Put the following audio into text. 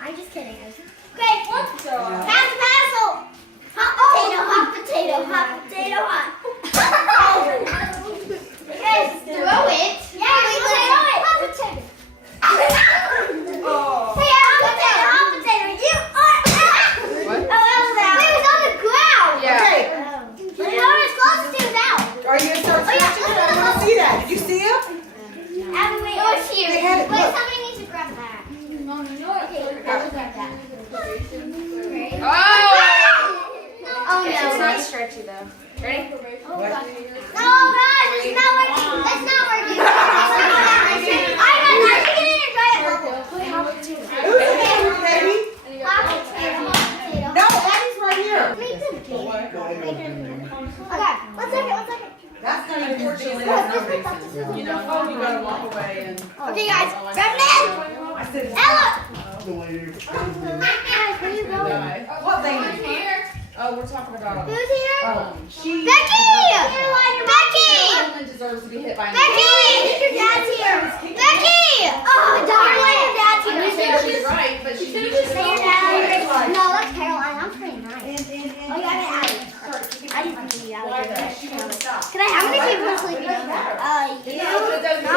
I'm just kidding. Okay, let's pass. Hot potato, hot potato, hot. Okay, throw it. Yeah, wait, throw it. Hot potato. Hey, hot potato. You are. What? Oh, that was out. It was on the ground. Yeah. Okay. No, it's close to now. Are you gonna start stretching? I want to see that. Did you see him? Abby, wait. Oh, it's here. They had it. Wait, Look. somebody needs to grab that. Okay, grab that. Oh! Oh, It's no. not stretchy though. Ready? Oh, gosh. No, guys, it's not working. It's not working. I should get in and try it. Who's here, baby? Hot potato, hot potato. No, Abby's right here. Okay, one second. That's not even working. You know, You gotta walk away and. okay, guys, grab it in. I said, Ella. what lady? Oh, we're talking about. Who's here? She. Becky. Becky. Someone deserves to be hit by a Becky. Your dad's here. Becky. Oh, Caroline, your dad's I'm here. not saying she's right, but she needs to Say your dad. No, that's Caroline. I'm pretty nice. Oh, you got it out. I didn't think you got it. She won't stop. Can I? How many people are sleeping? You.